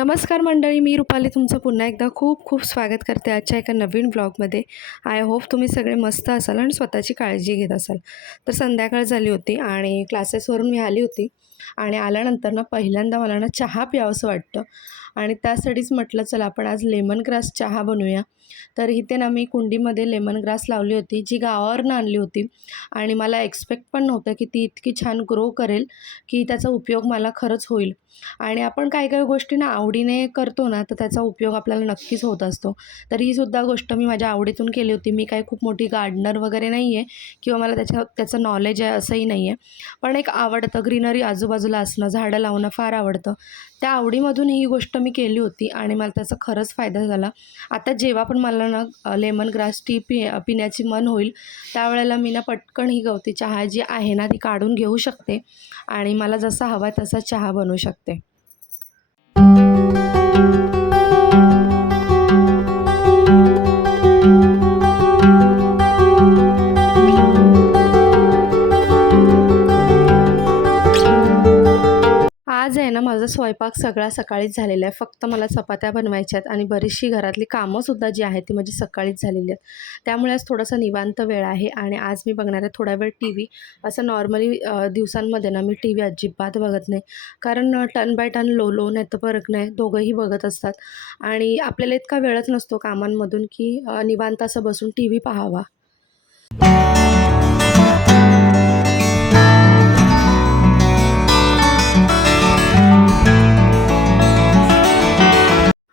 नमस्कार मंडळी, मी रुपाली तुमचं पुन्हा एकदा खूप खूप स्वागत करते आजच्या एका नवीन ब्लॉगमध्ये. आय होप तुम्ही सगळे मस्त असाल आणि स्वतःची काळजी घेत असाल. तर संध्याकाळ झाली होती आणि क्लासेसवरून मी आली होती आणि आल्यानंतर पहिल्यांदा मला चहा प्यावंसं वाटतं आणि त्यासाठीच म्हटलं चला आपण आज लेमन ग्रास चहा बनवूया. तर इथे मी कुंडीमध्ये लेमन ग्रास लावली होती, जी गावावरून आणली होती आणि मला एक्सपेक्ट पण नव्हतं की ती इतकी छान ग्रो करेल, की त्याचा उपयोग मला खरंच होईल. आणि आपण काही काही गोष्टी आवडीने करतो ना, तर त्याचा उपयोग आपल्याला नक्कीच होत असतो. तर ही सुद्धा गोष्ट मी माझ्या आवडीतून केली होती. मी काही खूप मोठी गार्डनर वगैरे नाही आहे किंवा मला त्याचं नॉलेज आहे असंही नाही आहे. पण एक आवडतं, ग्रीनरी आजूबाजूला असणं, झाडं लावणं फार आवडतं. त्या आवडीमधून ही गोष्ट मी केली होती आणि मला त्याचा खरंच फायदा झाला. आता जेव्हा पण मला लेमन ग्रास टी पिण्याची मन होईल, त्यावेळेला मी पटकन ही गवती चहा जी आहे ना, ती काढून घेऊ शकते आणि मला जसा हवा तसा चहा बनवू शकते. आज आहे ना, माझा स्वयंपाक सगळा सकाळीच झालेला आहे. फक्त मला चपात्या बनवायच्या आहेत आणि बरीचशी घरातली कामंसुद्धा जी आहेत ती माझी सकाळीच झालेली आहेत. त्यामुळे आज थोडासा निवांत वेळ आहे आणि आज मी बघणार आहे थोडा वेळ टी व्ही. असं नॉर्मली दिवसांमध्ये मी टी व्ही अजिबात बघत नाही. कारण टर्न बाय टर्न लोलो नाही तर फरक नाही, दोघंही बघत असतात आणि आपल्याला इतका वेळच नसतो कामांमधून की निवांत असं बसून टी व्ही पाहावा.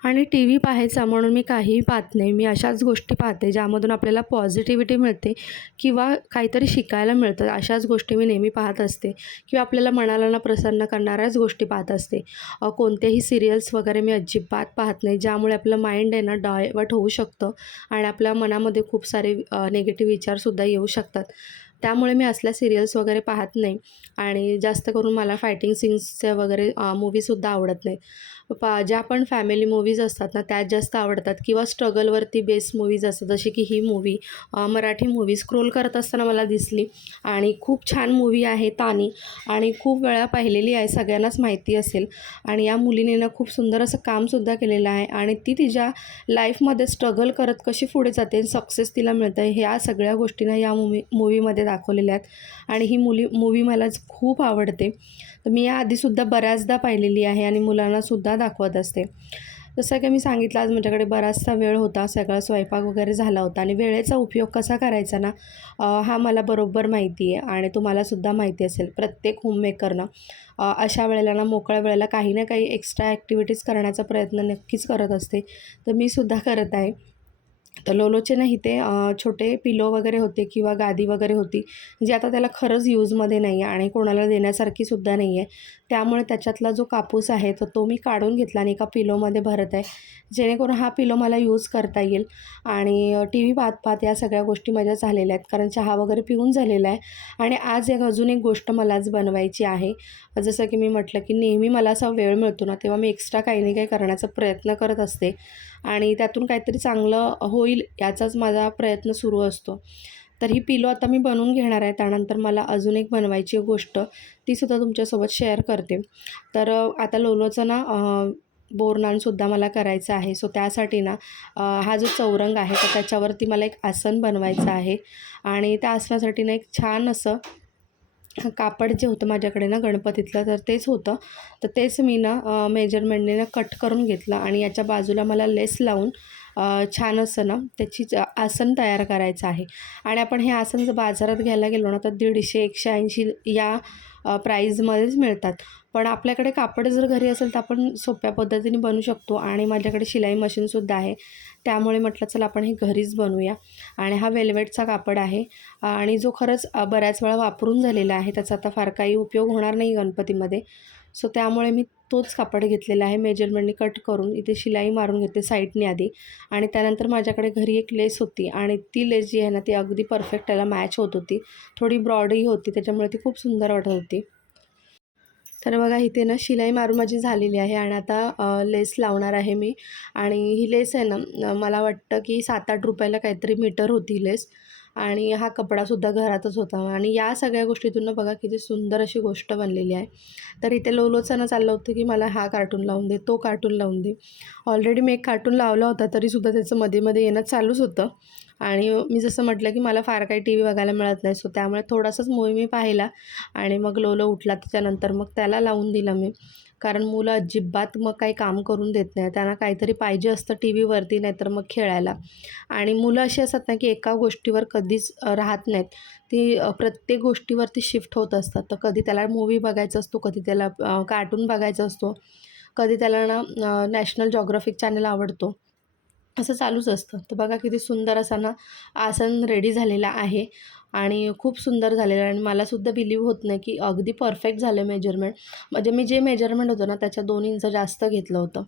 आणि टी व्ही पाहायचा म्हणून मी काहीही पाहत नाही. मी अशाच गोष्टी पाहते ज्यामधून आपल्याला पॉझिटिव्हिटी मिळते किंवा काहीतरी शिकायला मिळतं. अशाच गोष्टी मी नेहमी पाहत असते किंवा आपल्याला मनाला प्रसन्न करणाऱ्याच गोष्टी पाहत असते. कोणतेही सिरियल्स वगैरे मी अजिबात पाहत नाही, ज्यामुळे आपलं माइंड आहे ना डायवर्ट होऊ शकतं आणि आपल्या मनामध्ये खूप सारे निगेटिव्ह विचारसुद्धा येऊ शकतात. त्यामुळे मी असल्या सिरियल्स वगैरे पाहत नाही आणि जास्त करून मला फायटिंग सीन्सचे वगैरे मूवीसुद्धा आवडत नाही. ज्या पण फॅमिली मूवीज असतात ना, त्यात जास्त आवडतात किंवा स्ट्रगलवरती बेस्ड मूवीज असतात, जशी की ही मूवी मराठी मूवी स्क्रोल करत असताना मला दिसली आणि खूप छान मूवी आहे तानी आणि खूप वेळा पाहिलेली आहे, सगळ्यांनाच माहिती असेल. आणि या मुलीने खूप सुंदर असं कामसुद्धा केलेलं आहे आणि ती तिच्या लाईफमध्ये स्ट्रगल करत कशी पुढे जाते, सक्सेस तिला मिळतं आहे, ह्या सगळ्या गोष्टींना या मूवीमध्ये दाखवलेल्या आहेत आणि ही मूवी मला खूप आवडते. तर मी याआधीसुद्धा बऱ्याचदा पाहिलेली आहे आणि मुलांनासुद्धा दाखवत असते. जसं की मी सांगितलं, आज माझ्याकडे बराचसा वेळ होता, सगळा स्वयंपाक वगैरे झाला होता आणि वेळेचा उपयोग कसा करायचा ना, हा मला बरोबर माहिती आहे आणि तुम्हालासुद्धा माहिती असेल. प्रत्येक होममेकरनं अशा वेळेला मोकळ्या वेळेला काही ना काही एक्स्ट्रा ॲक्टिव्हिटीज करण्याचा प्रयत्न नक्कीच करत असते. तर मी सुद्धा करत आहे. तर लोलोचे इथे छोटे पिलो वगैरे होते किंवा गादी वगैरे होती, जी आता त्याला खरंच यूजमध्ये नाही आहे आणि कोणाला देण्यासारखीसुद्धा नाही आहे. त्यामुळे त्याच्यातला जो कापूस आहे तर तो मी काढून घेतला आणि एका पिलोमध्ये भरत आहे, जेणेकरून हा पिलो मला यूज करता येईल. आणि टी व्ही पाहत पाहत या सगळ्या गोष्टी माझ्या झालेल्या आहेत, कारण चहा वगैरे पिऊन झालेला आहे. आणि आज अजून एक गोष्ट मला आज बनवायची आहे. जसं की मी म्हटलं की नेहमी मला असा वेळ मिळतो ना, तेव्हा मी एक्स्ट्रा काही ना काही करण्याचा प्रयत्न करत असते आणि त्यातून काहीतरी चांगलं होईल याचाच माझा प्रयत्न सुरू असतो. तर ही पिलो आता मी बनवून घेणार आहे. त्यानंतर मला अजून एक बनवायची गोष्ट, तीसुद्धा तुमच्यासोबत शेअर करते. तर आता लोलोचं बोरनानसुद्धा मला करायचं आहे. सो त्यासाठी हा जो चौरंग आहे तर त्याच्यावरती मला एक आसन बनवायचं आहे आणि त्या आसनासाठी एक छान असं कापड जे होतं माझ्याकडे गणपतीतलं, तर तेच होतं. तर तेच मी मेजरमेंटने कट करून घेतलं आणि याच्या बाजूला मला लेस लावून छान असं त्याची आसन तयार करायचं आहे. आणि आपण हे आसन जर बाजारात घ्यायला गेलो ना, तर 150-180 या प्राईजमध्येच मिळतात. पण आपल्याकडे कापड जर घरी असेल तर आपण सोप्या पद्धतीने बनवू शकतो आणि माझ्याकडे शिलाई मशीनसुद्धा आहे. त्यामुळे म्हटलं चला आपण हे घरीच बनवूया. आणि हा वेल्वेटचा कापड आहे आणि जो खरंच बऱ्याच वेळा वापरून झालेला आहे, त्याचा आता फार काही उपयोग होणार नाही गणपतीमध्ये. सो त्यामुळे मी तोच कापड घेतलेला आहे, मेजरमेंटने कट करून इथे शिलाई मारून घेते साईडने आधी. आणि त्यानंतर माझ्याकडे घरी एक लेस होती आणि ती लेस जी आहे ना, ती अगदी परफेक्ट त्याला मॅच होत होती. थोडी ब्रॉडही होती, त्याच्यामुळे ती खूप सुंदर वाटत होती. तर बघा इथे शिलाई मारून माझी झालेली आहे आणि आता लेस लावणार आहे मी. आणि ही लेस आहे मला वाटतं की 7-8 रुपयाला काहीतरी मीटर होती लेस आणि हा कपडासुद्धा घरातच होता आणि या सगळ्या गोष्टीतून बघा किती सुंदर अशी गोष्ट बनलेली आहे. तर इथे लोलोचं चाललं होतं की मला हा कार्टून लावून दे, तो कार्टून लावून दे. ऑलरेडी मी एक कार्टून लावला होता तरीसुद्धा त्याचं मध्ये-मध्ये येणं चालूच होतं आणि मी जसं म्हटलं की मला फार काही टी व्ही बघायला मिळत नाही. सो त्यामुळे थोडासाच मूव्ही मी पाहिला आणि मग लोलो उठला त्याच्यानंतर मग त्याला लावून दिलं मी. कारण मुलं अजिबात मग काही काम करून देत नाही. त्यांना काहीतरी पाहिजे असतं टी व्हीवरती नाहीतर मग खेळायला. आणि मुलं अशी असतात ना की एका गोष्टीवर कधीच राहत नाहीत. ती प्रत्येक गोष्टीवरती शिफ्ट होत असतात. तर कधी त्याला मूव्ही बघायचा असतो, कधी त्याला कार्टून बघायचा असतो, कधी त्याला ना नॅशनल जिओग्राफिक चॅनल आवडतो. असं चालूच असतं. तर बघा किती सुंदर असा ना आसन रेडी झालेला आहे आणि खूप सुंदर झालेलं आहे आणि मलासुद्धा बिलीव्ह होत नाही की अगदी परफेक्ट झालं मेजरमेंट. म्हणजे मी जे मेजरमेंट होतं ना त्याच्या 2 इंच जास्त घेतलं होतं.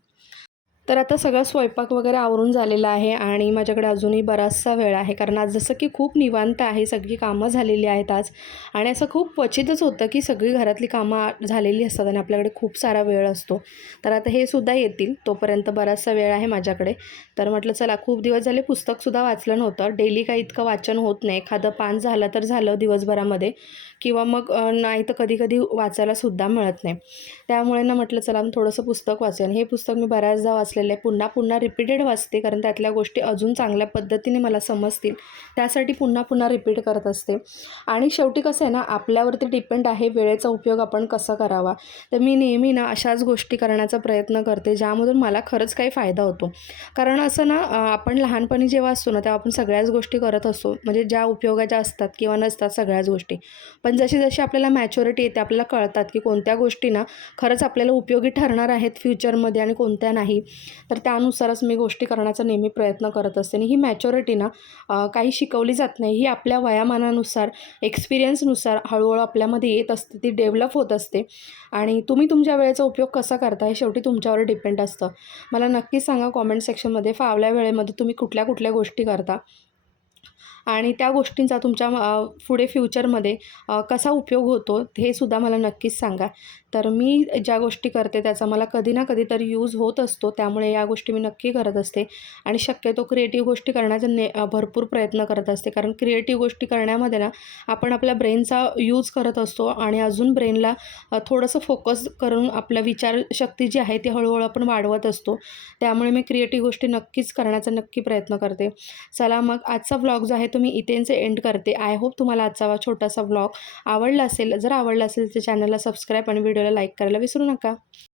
तर आता सगळा स्वयंपाक वगैरे आवरून झालेला आहे आणि माझ्याकडे अजूनही बराचसा वेळ आहे. कारण आज जसं की खूप निवांत आहे, सगळी कामं झालेली आहेत आज आणि असं खूप क्वचितच होतं की सगळी घरातली कामं झालेली असतात आणि आपल्याकडे खूप सारा वेळ असतो. तर आता हे सुद्धा येतील, तोपर्यंत बराचसा वेळ आहे माझ्याकडे. तर म्हटलं चला खूप दिवस झाले पुस्तकसुद्धा वाचलं नव्हतं. डेली काही इतकं वाचन होत नाही. एखादं पान झालं तर झालं दिवसभरामध्ये किंवा मग नाही तर कधी-कधी वाचायलासुद्धा मिळत नाही. त्यामुळे ना म्हटलं चला थोडंसं पुस्तक वाचूया आणि हे पुस्तक मी बऱ्याचदा वाचलेलं आहे. पुन्हा-पुन्हा रिपीटेड वाचते कारण त्यातल्या गोष्टी अजून चांगल्या पद्धतीने मला समजतील. त्यासाठी पुन्हा-पुन्हा रिपीट करत असते. आणि शेवटी कसं आहे ना, आपल्यावरती डिपेंड आहे वेळेचा उपयोग आपण कसा करावा. तर मी नेहमी ना अशाच गोष्टी करण्याचा प्रयत्न करते, ज्यामधून मला खरंच काही फायदा होतो. कारण असं ना आपण लहानपणी जेव्हा असतो ना, तेव्हा आपण सगळ्याच गोष्टी करत असतो. म्हणजे ज्या उपयोगाच्या असतात किंवा नसतात सगळ्याच गोष्टी. पण जशी-जशी आपल्याला मॅच्युरिटी येते, आपल्याला कळतात की कोणत्या गोष्टी ना खरंच आपल्याला उपयोगी ठरणार आहेत फ्युचरमध्ये आणि कोणत्या नाही. तर त्यानुसारच मी गोष्टी करण्याचा नेहमी प्रयत्न करत असते आणि ही मॅच्युरिटी ना काही शिकवली जात नाही. ही आपल्या वयामानानुसार, एक्सपिरियन्सनुसार हळूहळू आपल्यामध्ये येत असते, ती डेव्हलप होत असते आणि तुम्ही तुमच्या वेळेचा उपयोग कसा करता हे शेवटी तुमच्यावर डिपेंड असतं. मला नक्की सांगा कॉमेंट सेक्शनमध्ये फावल्या वेळेमध्ये तुम्ही कुठल्या-कुठल्या गोष्टी करता आणि त्या गोष्टींचा तुमच्या पुढे फ्युचरमध्ये कसा उपयोग होतो हे सुद्धा मला नक्कीच सांगा. तर मी ज्या गोष्टी करते त्याचा मला कधी ना कधीतरी यूज होत असतो. त्यामुळे या गोष्टी मी नक्की करत असते आणि शक्यतो क्रिएटिव्ह गोष्टी करण्याचा भरपूर प्रयत्न करत असते. कारण क्रिएटिव्ह गोष्टी करण्यामध्ये ना आपण आपल्या ब्रेनचा यूज करत असतो आणि अजून ब्रेनला थोडंसं फोकस करून आपल्या विचारशक्ती जी आहे ती हळूहळू आपण वाढवत असतो. त्यामुळे मी क्रिएटिव्ह गोष्टी नक्कीच करण्याचा नक्की प्रयत्न करते. चला मग आजचा व्लॉग जो आहे तो मी इथेच एंड करते. आय होप तुम्हाला आजचा छोटासा व्लॉग आवडला असेल. जर आवडला असेल तर चॅनलला सबस्क्राईब आणि व्हिडिओला लाईक करायला विसरू नका.